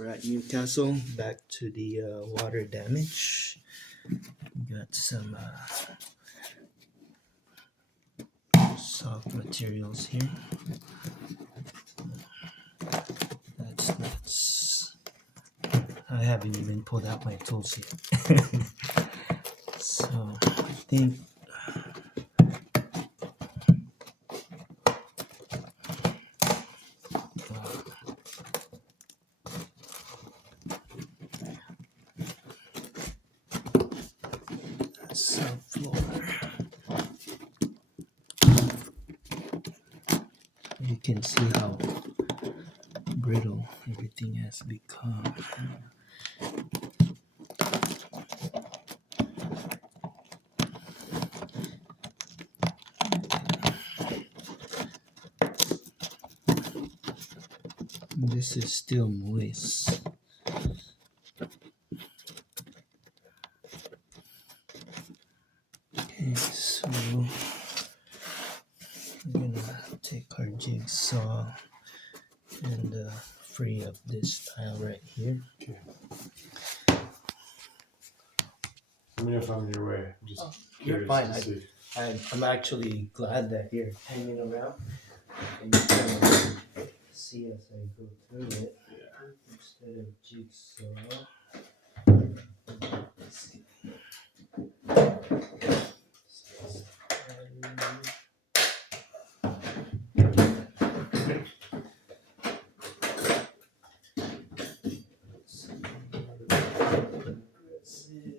We're at Newcastle. Back to the water damage. Got some soft materials here. That's. I haven't even pulled out my tools yet. So I think. Subfloor. You can see how brittle everything has become. This is still moist. Okay, so we're gonna take our jigsaw and free up this tile right here. Okay. Let me know if I'm in your way. I'm just You're curious fine. to see. I'm actually glad that you're hanging around and you can see as I go through it. Yeah. Instead of jigsaw. Let's see.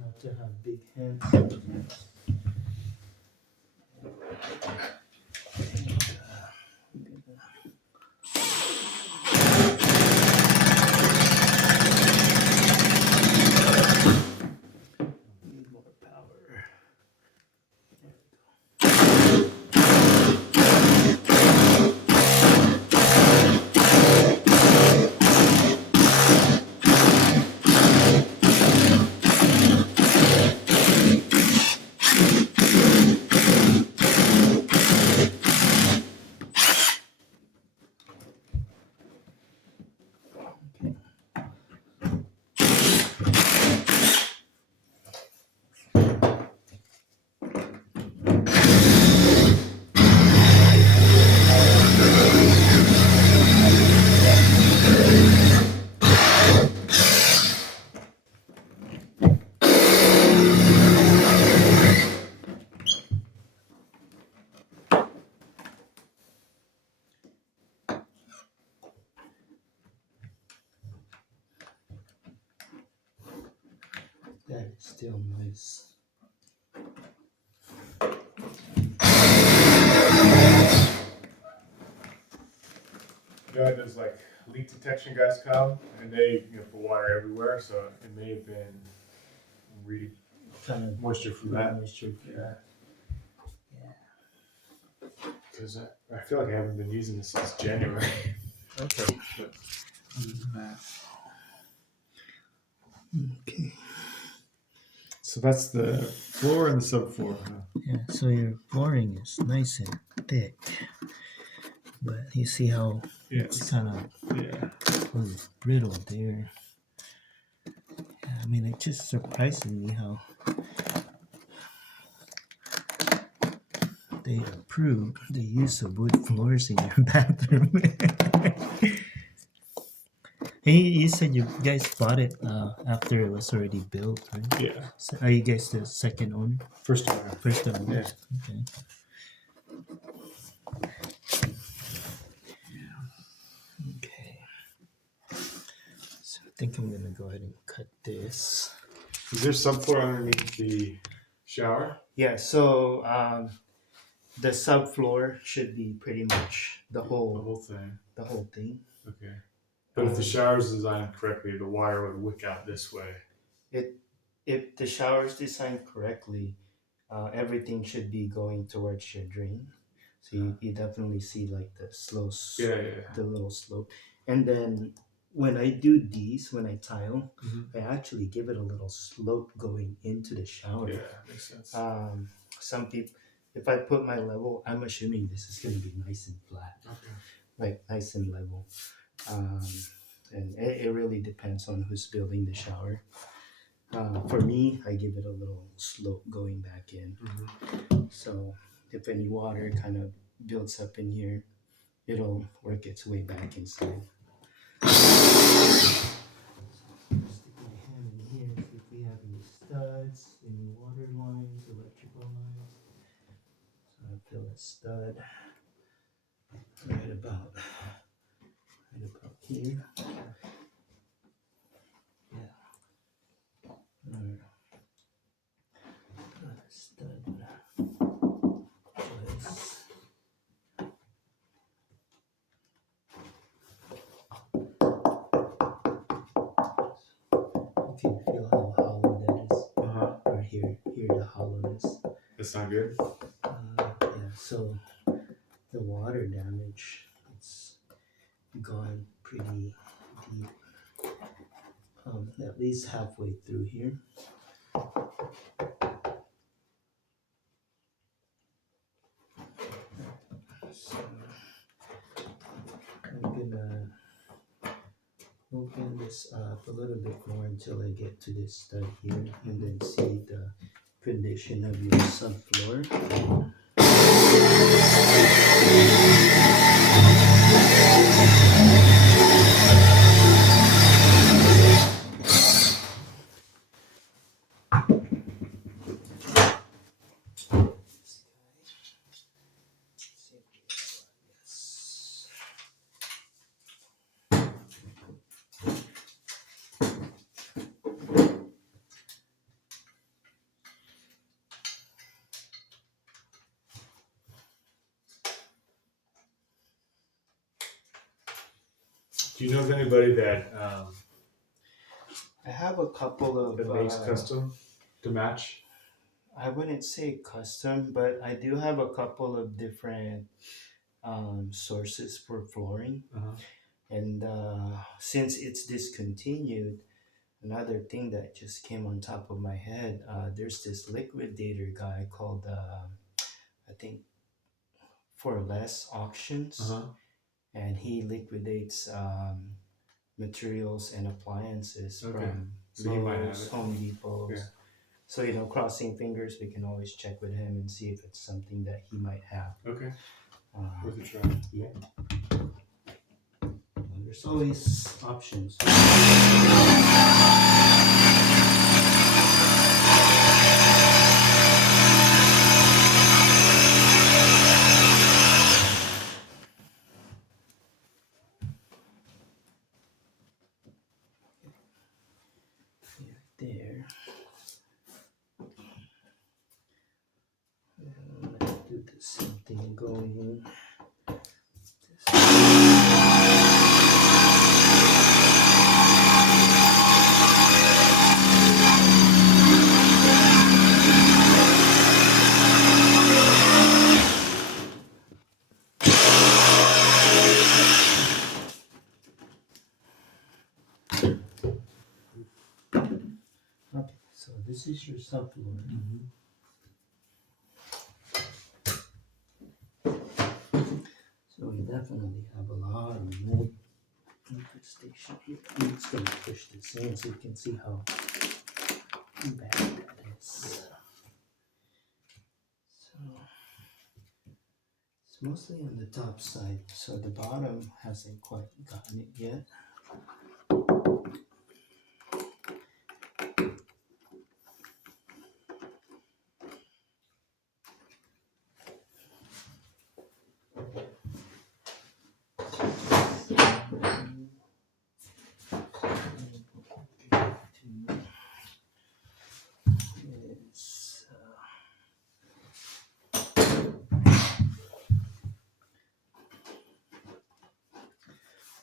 Not to have big hands. Need more power. That is still nice. You know, there's like leak detection guys come and they put water everywhere, so it may have been Kind of moisture from that. moisture. Yeah. Because I feel like I haven't been using this since January. Okay. But, Okay. so that's the floor and the subfloor. Huh? Yeah, so your flooring is nice and thick. But you see how it's Yes. kind of Yeah. brittle there. Yeah, I mean, it just surprises me how they approved the use of wood floors in your bathroom. Hey, you said you guys bought it after it was already built, right? Yeah. So are you guys the second owner? First owner. First owner? Yeah. Okay. Okay. So I think I'm gonna go ahead and cut this. Is there subfloor underneath the shower? Yeah, so The subfloor should be pretty much the The whole whole thing. thing. Okay. But if the shower is designed correctly, the water would wick out this way. It if the shower is designed correctly, everything should be going towards your drain. So you definitely see like the Yeah. the little slope. And then when I do these, when I tile, Mhm. I actually give it a little slope going into the shower. Yeah, makes sense. Some people, if I put my level, I'm assuming this is going to be nice and flat, Okay. like nice and level. Um, and it really depends on who's building the shower. For me, I give it a little slope going back in. Mhm. So if any water kind of builds up in here, it'll work its way back inside. Stick my hand in here, see if we have any studs, any water lines, electrical lines. So I feel a stud right about here. Yeah. Another stud. Place. You can feel how hollow that is. Or hear the hollowness. That's not good. Yeah, so the water damage, it's gone pretty deep. At least halfway through here. So I'm gonna open this up a little bit more until I get to this stud here and then see the condition of your subfloor. Do you know of anybody that I have a couple of that makes custom to match? I wouldn't say custom, but I do have a couple of different sources for flooring. And since it's discontinued, another thing that just came on top of my head, there's this liquidator guy called, I think, For Less Auctions. And he liquidates materials and appliances Okay. from So he might have Lowe's, it. Home Depots. Yeah. So, crossing fingers, we can always check with him and see if it's something that he might have. Okay. Worth a try. Yeah. There's always options. There. I'm gonna do the same thing going. Okay, so this is your subfloor. So we definitely have a lot of mold infestation here. I'm just going to push this in so you can see how bad that is. So it's mostly on the top side, so the bottom hasn't quite gotten it yet.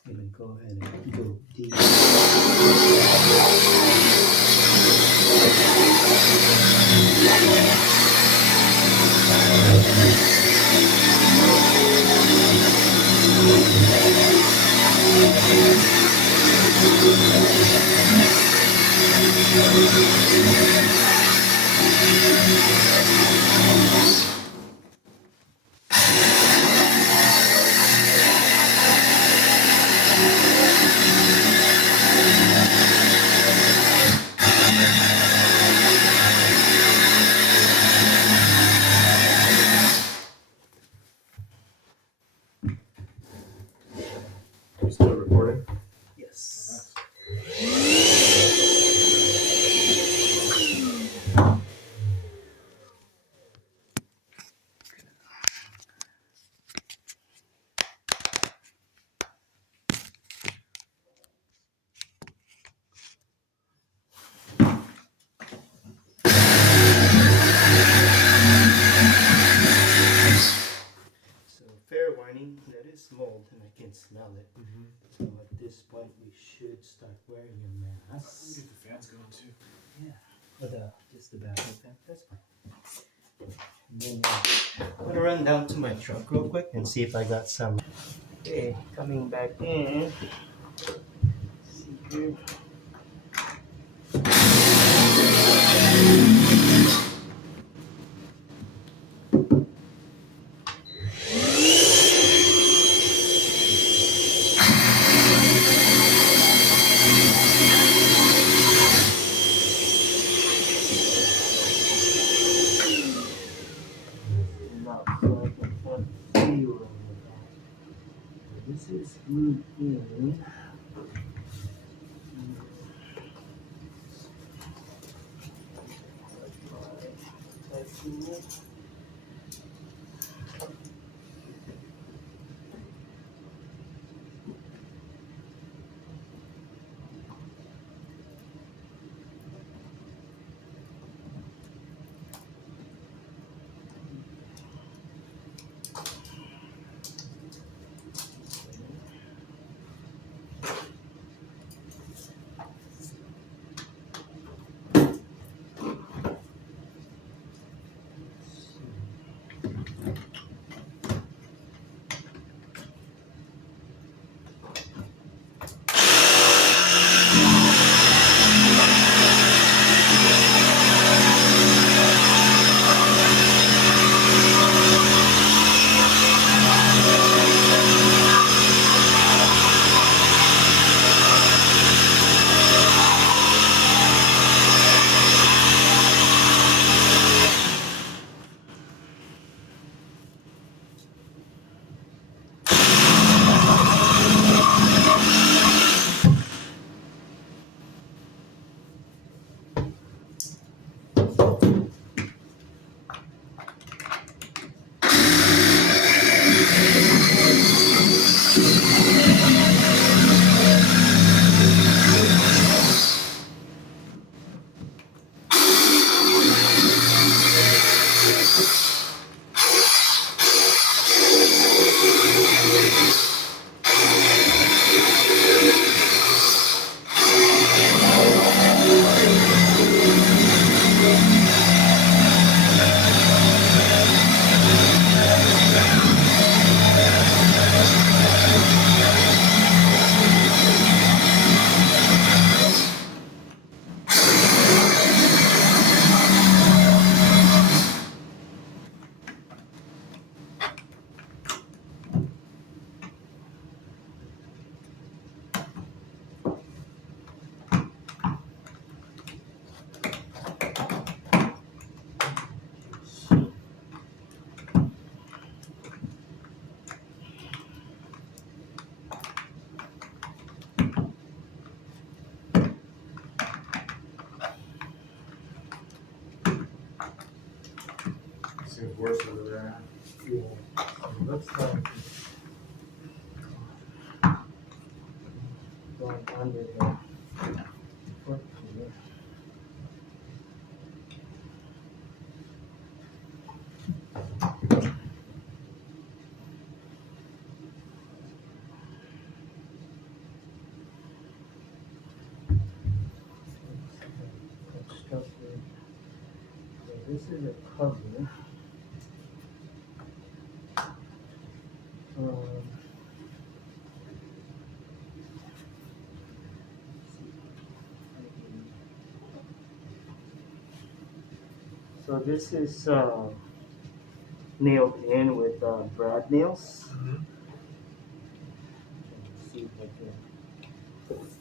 gonna go ahead and go deep. You still recording? Yes. So fair warning, that is mold and I can smell it. So at this point we should start wearing a mask. Get the fans going too. Yeah. Just the bathroom fan. That's fine. And then I'm gonna run down to my truck real quick and see if I got some. Okay, coming back in. See here. Enough so I can put zero in the back. This is glued in. Touching it. Seems worse over there. Yeah. So let's start going under the foot here. this is a cover. Um, so this is nailed in with brad nails. Mm-hmm. Let's see if I can expose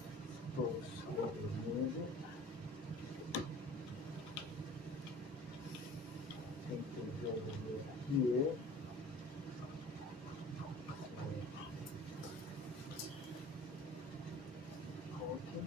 what it is. I think there's over here. Okay.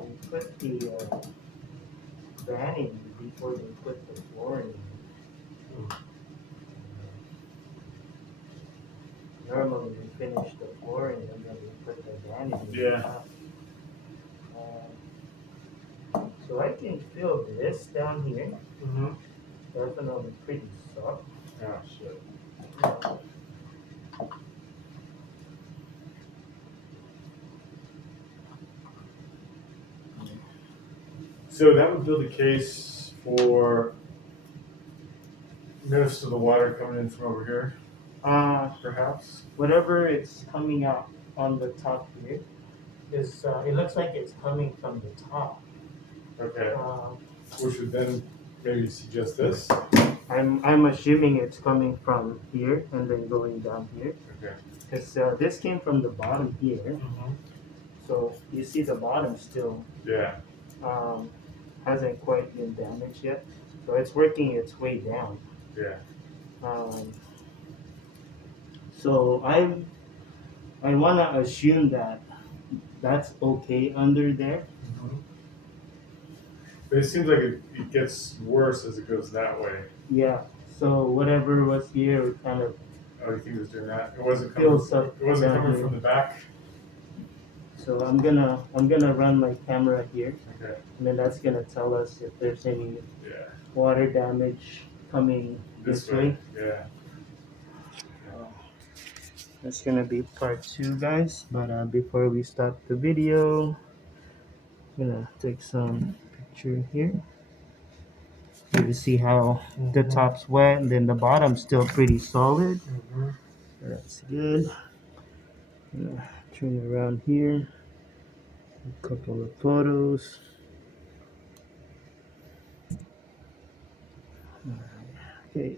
They put the vanity before they put the flooring in. Normally we finish the flooring and then we put the vanity. Yeah. So I can feel this down here. Mm-hmm. Definitely pretty soft. Oh shit. So that would build a case for most of the water coming in from over here, perhaps. Whatever is coming out on the top here is it looks like it's coming from the top. Okay. Which would then maybe suggest this. I'm assuming it's coming from here and then going down here. Okay. Because this came from the bottom here. Mm-hmm. So you see the bottom still hasn't quite been damaged yet. So it's working its way down. Yeah. So I want to assume that that's okay under there. Mm-hmm. But it seems like it gets worse as it goes that way. Yeah. So whatever was here, it kind of. Oh, you think it was doing that? It wasn't coming. It wasn't coming from the back. So I'm gonna run my camera here, Okay. and then that's gonna tell us if there's any water damage coming this way. Yeah. That's gonna be part 2, guys. But before we start the video, I'm gonna take some picture here. You see how the top's wet and then the bottom's still pretty solid. Mm-hmm. That's good. Turn around here. A couple of photos. Okay.